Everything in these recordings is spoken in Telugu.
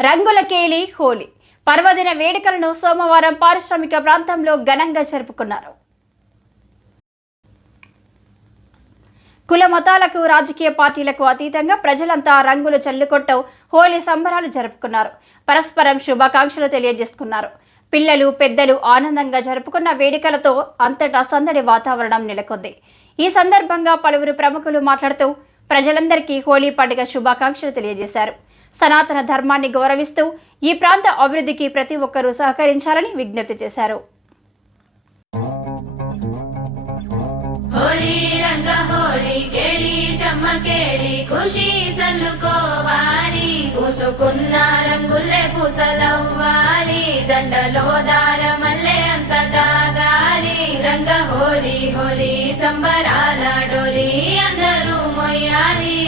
రంగుల కేలి హోలీ. పర్వదిన వేడుకలను సోమవారం పారిశ్రామిక ప్రాంతంలో ఘనంగా జరుపుకున్నారు. కుల మతాలకు రాజకీయ పార్టీలకు అతీతంగా ప్రజలంతా రంగులు చల్లుకొట్టవు హోలీ సంబరాలు జరుపుకున్నారు. పరస్పరం శుభాకాంక్షలు తెలియజేసుకున్నారు. పిల్లలు పెద్దలు ఆనందంగా జరుపుకున్న వేడుకలతో అంతటా సందడి వాతావరణం నెలకొంది. ఈ సందర్భంగా పలువురు ప్రముఖులు మాట్లాడుతూ ప్రజలందరికీ హోలీ పండుగ శుభాకాంక్షలు తెలియజేశారు. సనాతన ధర్మాన్ని గౌరవిస్తూ ఈ ప్రాంత అభివృద్ధికి ప్రతి ఒక్కరూ సహకరించాలని విజ్ఞప్తి చేశారు ಹೋಳಿ ರಂಗ ಹೋಳಿ ಕೇಳಿ ಚಮ್ಮ ಕೇಳಿ ಖುಷಿ సల్లుకోవాలి పూసుకున్న రంగుల్లే పూసలవ్వాలి దండలో దారమల్లే అంత దాగాలి రంగ హోలీ హోలీ సంబరాల డోలి అందరూ మొయ్యాలి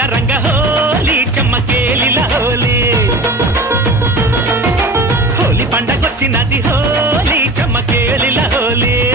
హోలీ హోలీల రంగ హోలీ చెమ్మకేలిల హోలీ. హోలీ పండగొచ్చినది హోలీ చెమ్మకేలిల హోలీ హోలీ.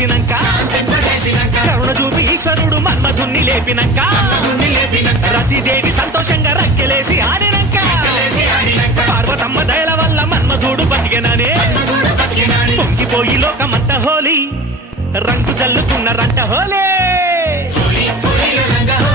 శాంతింపజేసినంక కరుణ చూపి ఈశ్వరుడు మన్మధుణ్ణి లేపినంక. రతిదేవి సంతోషంగా రక్కెలేసి ఆడినంక. పార్వతమ్మ దయల వల్ల మన్మధుడు బతికెననే. పొంగిపోయి లోకమంత హోలీ. రంగు చల్లుకున్నారంట హోలే హోలీ హోలీ.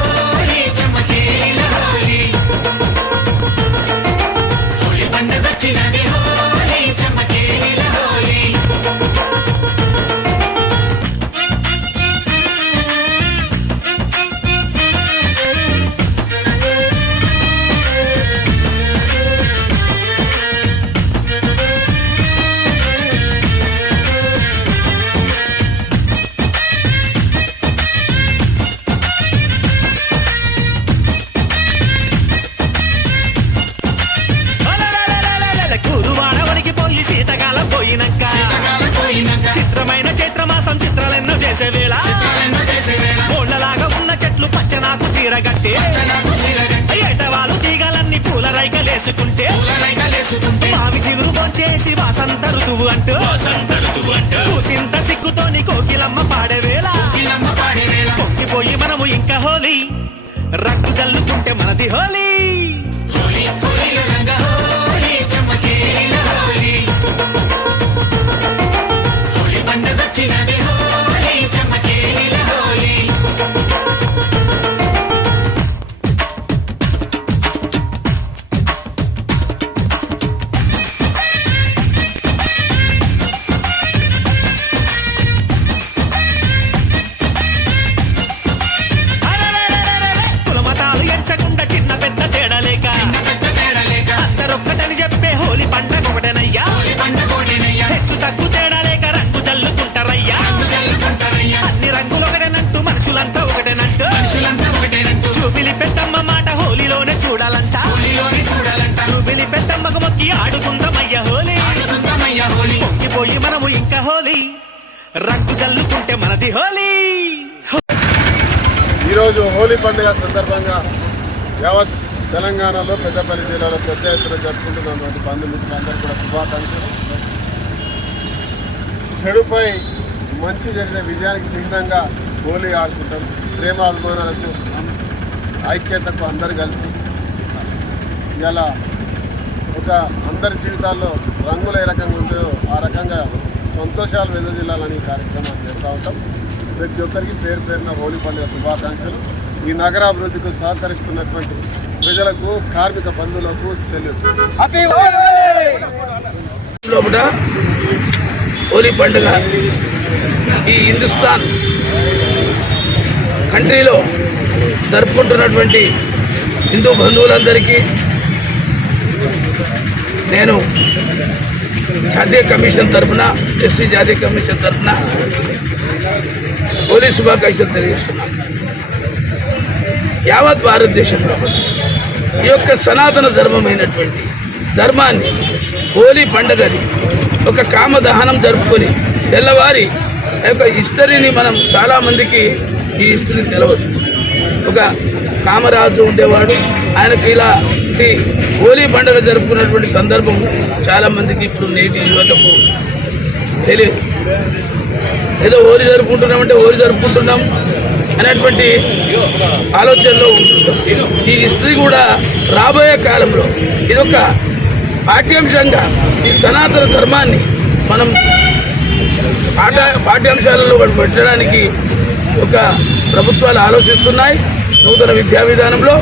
చేసే వేళ ఎన్నో ఉన్న చెట్లు పచ్చనాకు చీరగట్టే. నాకు చీరగట్టి ఏటవాలు తీగలన్నీ పూల రైకలేసుకుంటే. లేసుకుంటే మావి చిగురు చేసి వాసంత ఋతువు అంటూ. కూసింత సిగ్గుతోని కోకిలమ్మ పాడే వేళ పొంగిపోయి మనము ఇంకా హోలీ. రంగు జల్లుకుంటే మనది హోలీ హోలీ. జల్లుకుంటే మనది హోలీ. ఈరోజు హోలీ పండుగ సందర్భంగా యావత్ తెలంగాణలో పెద్దపల్లి జిల్లాలో పెద్ద ఎత్తున జరుపుకుంటున్నటువంటి బంధుమిత్రులందరూ కూడా శుభాకాంక్షలు. చెడుపై మంచి జరిగిన విజయానికి చిహ్నంగా హోలీ ఆడుకుంటాం. ప్రేమ అభిమానాలకు ఐక్యతకు అందరు కలిసి ఇలా ఒక అందరి జీవితాల్లో రంగులు ఏ రకంగా ఉంటుందో ఆ రకంగా సంతోషాలు వెదజిల్లాలని కార్యక్రమాలు చేస్తూ ఉంటాం. ప్రతి ఒక్కరికి పేరు పేరున హోలీ పండుగ శుభాకాంక్షలు. ఈ నగరాభివృద్ధికి సహకరిస్తున్నటువంటి ప్రజలకు కార్మిక బంధువులకు సెల్యూట్. లోపల హోలీ పండుగ ఈ హిందుస్థాన్ కంట్రీలో జరుపుకుంటున్నటువంటి హిందూ బంధువులందరికీ నేను జాతీయ కమిషన్ తరఫున ఎస్సీ జాతీయ కమిషన్ తరపున హోలీ శుభాకాంక్షలు తెలియజేస్తున్నాం. యావత్ భారతదేశంలో ఈ యొక్క సనాతన ధర్మమైనటువంటి ధర్మాన్ని హోలీ పండగది ఒక కామదహనం జరుపుకొని తెల్లవారి ఆ యొక్క హిస్టరీని మనం చాలామందికి ఈ హిస్టరీ తెలియదు ఒక కామరాజు ఉండేవాడు ఆయనకు ఇలాంటి హోలీ పండుగ జరుపుకున్నటువంటి సందర్భం చాలామందికి ఇప్పుడు నేటి యువతకు తెలియదు. ఏదో హోలీ జరుపుకుంటున్నామంటే హోలీ జరుపుకుంటున్నాం అనేటువంటి ఆలోచనలో ఉంటుంటాం. ఈ హిస్టరీ కూడా రాబోయే కాలంలో ఇది ఒక పాఠ్యాంశంగా ఈ సనాతన ధర్మాన్ని మనం పాఠ పాఠ్యాంశాలలో పెట్టడానికి ఒక ప్రభుత్వాలు ఆలోచిస్తున్నాయి. నూతన విద్యా విధానంలో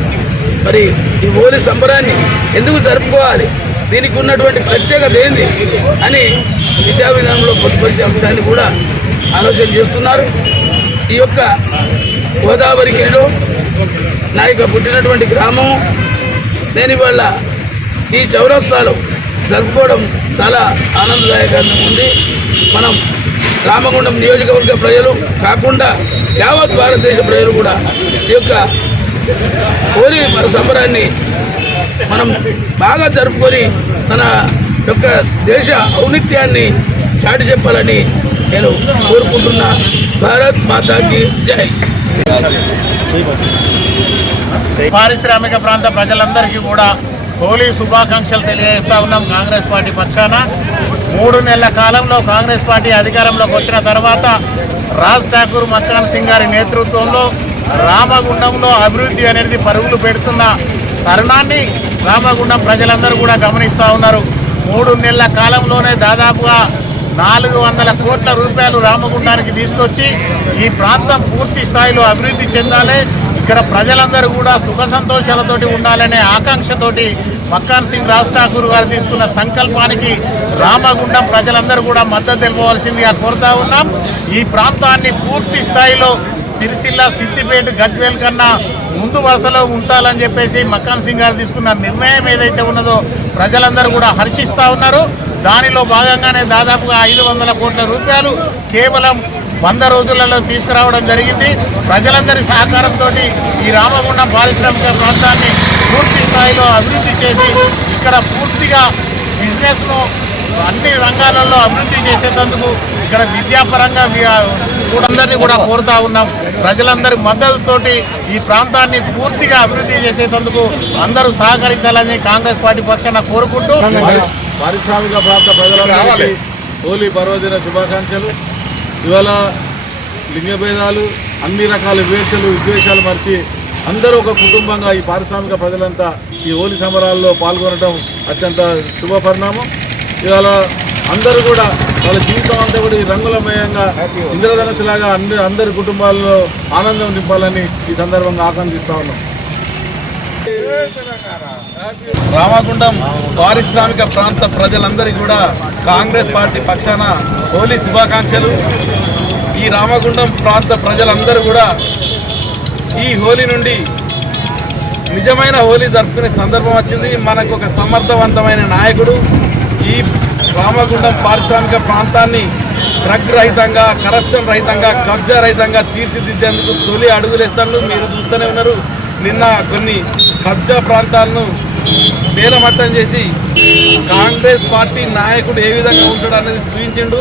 మరి ఈ హోలీ సంబరాన్ని ఎందుకు జరుపుకోవాలి? దీనికి ఉన్నటువంటి ప్రత్యేకత ఏంది? అని విద్యా విధానంలో పొందుపరిచే అంశాన్ని కూడా ఆలోచన చేస్తున్నారు. ఈ యొక్క గోదావరిలో నా యొక్క పుట్టినటువంటి గ్రామం నేను ఇవాళ ఈ చౌరస్తాలో జరుపుకోవడం చాలా ఆనందదాయకంగా ఉంది. మనం రామగుండం నియోజకవర్గ ప్రజలు కాకుండా యావత్ భారతదేశ ప్రజలు కూడా ఈ యొక్క హోలీ సంబరాన్ని మనం బాగా జరుపుకొని మన యొక్క దేశ ఔనిత్యాన్ని చాటి చెప్పాలని నేను కోరుకుంటున్నా. భారత్ మాతాకి జై. పారిశ్రామిక ప్రాంత ప్రజలందరికీ కూడా హోలీ శుభాకాంక్షలు తెలియజేస్తా ఉన్నాం కాంగ్రెస్ పార్టీ పక్షాన. మూడు నెలల కాలంలో కాంగ్రెస్ పార్టీ అధికారంలోకి వచ్చిన తర్వాత రాజ్ ఠాకూర్ మక్కాన్ సింగ్ గారి నేతృత్వంలో రామగుండంలో అభివృద్ధి అనేది పరుగులు పెడుతున్న తరుణాన్ని రామగుండం ప్రజలందరూ కూడా గమనిస్తూ ఉన్నారు. మూడు నెలల కాలంలోనే దాదాపుగా నాలుగు వందల కోట్ల రూపాయలు రామగుండానికి తీసుకొచ్చి ఈ ప్రాంతం పూర్తి స్థాయిలో అభివృద్ధి చెందాలి. ఇక్కడ ప్రజలందరూ కూడా సుఖ సంతోషాలతోటి ఉండాలనే ఆకాంక్షతోటి మక్కాన్ సింగ్ రాజ్ ఠాకూర్ గారు తీసుకున్న సంకల్పానికి రామగుండం ప్రజలందరూ కూడా మద్దతు తెలుపవలసిందిగా కోరుతా ఉన్నాం. ఈ ప్రాంతాన్ని పూర్తి స్థాయిలో సిరిసిల్ల సిద్దిపేట గజ్వేల్ కన్నా ముందు వరుసలో ఉంచాలని చెప్పేసి మక్కాన్ సింగ్ గారు తీసుకున్న నిర్ణయం ఏదైతే ఉన్నదో ప్రజలందరూ కూడా హర్షిస్తూ ఉన్నారు. దానిలో భాగంగానే దాదాపుగా ఐదు వందల కోట్ల రూపాయలు కేవలం వంద రోజులలో తీసుకురావడం జరిగింది. ప్రజలందరి సహకారంతో ఈ రామగుండం పారిశ్రామిక ప్రాంతాన్ని పూర్తి స్థాయిలో అభివృద్ధి చేసి ఇక్కడ పూర్తిగా బిజినెస్ను అన్ని రంగాలలో అభివృద్ధి చేసేందుకు ఇక్కడ విద్యాపరంగా కూడా అందరినీ కూడా కోరుతా ఉన్నాం. ప్రజలందరి మద్దతుతోటి ఈ ప్రాంతాన్ని పూర్తిగా అభివృద్ధి చేసేందుకు అందరూ సహకరించాలని కాంగ్రెస్ పార్టీ పక్షాన కోరుకుంటూ పారిశ్రామిక ప్రాంత ప్రజలకు హోలీ పర్వదిన శుభాకాంక్షలు. ఇవాళ లింగభేదాలు అన్ని రకాల వివేచలు విద్వేషాలు మరిచి అందరూ ఒక కుటుంబంగా ఈ పారిశ్రామిక ప్రజలంతా ఈ హోలీ సంబరాల్లో పాల్గొనడం అత్యంత శుభ పరిణామం ఇవాళ అందరూ కూడా వాళ్ళ జీవితం అంతా కూడా ఈ రంగులమయంగా ఇంద్రధనస్సులాగా అందరి అందరి కుటుంబాల్లో ఆనందం నింపాలని ఈ సందర్భంగా ఆకాంక్షిస్తా ఉన్నాం. రామగుండం పారిశ్రామిక ప్రాంత ప్రజలందరికీ కూడా కాంగ్రెస్ పార్టీ పక్షాన హోలీ శుభాకాంక్షలు. ఈ రామగుండం ప్రాంత ప్రజలందరూ కూడా ఈ హోలీ నుండి నిజమైన హోలీ జరుపుకునే సందర్భం వచ్చింది. మనకు ఒక సమర్థవంతమైన నాయకుడు ఈ రామగుండం పారిశ్రామిక ప్రాంతాన్ని డ్రగ్ రహితంగా కరప్షన్ రహితంగా కబ్జా రహితంగా తీర్చిదిద్దేందుకు తొలి అడుగులేస్తాను మీరు చూస్తూనే ఉన్నారు. నిన్న కొన్ని కబ్జా ప్రాంతాలను నేలమట్టం చేసి కాంగ్రెస్ పార్టీ నాయకుడు ఏ విధంగా ఉంటాడు అనేది చూపించిండు.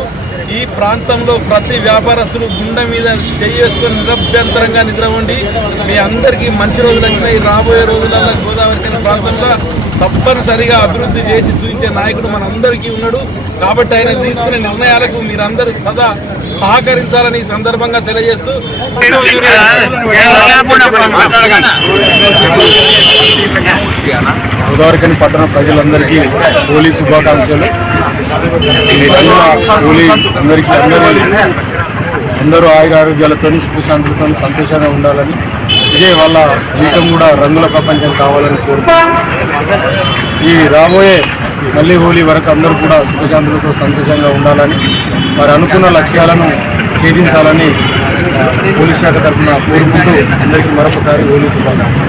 ఈ ప్రాంతంలో ప్రతి వ్యాపారస్తులు గుండె మీద చేసుకొని నిరభ్యంతరంగా నిద్ర ఉండి మీ అందరికీ మంచి రోజులు వచ్చినాయి. రాబోయే రోజులలో గోదావరి పట్టిన ప్రాంతంలో తప్పనిసరిగా అభివృద్ధి చేసి చూపించే నాయకుడు మనందరికీ ఉన్నాడు. కాబట్టి ఆయన తీసుకునే నిర్ణయాలకు మీరందరూ సదా సహకరించాలని ఈ సందర్భంగా తెలియజేస్తూ గోదావరికని పట్టణ ప్రజలందరికీ హోలీ శుభాకాంక్షలు. హోలీ అందరికీ అందరూ అందరూ ఆయుర ఆరోగ్యాలతో సుఖశాంతులతో సంతోషంగా ఉండాలని ఇదే వాళ్ళ జీవితం కూడా రంగుల ప్రపంచం కావాలని కోరుకుంటున్నాను. ఈ రాబోయే మళ్ళీ హోలీ వరకు అందరూ కూడా సుఖశాంతులతో సంతోషంగా ఉండాలని వారు అనుకున్న లక్ష్యాలను ఛేదించాలని పోలీస్ శాఖ తరఫున కోరుకుంటూ అందరికీ మరొకసారి హోలీ శుభాకాంక్షలు.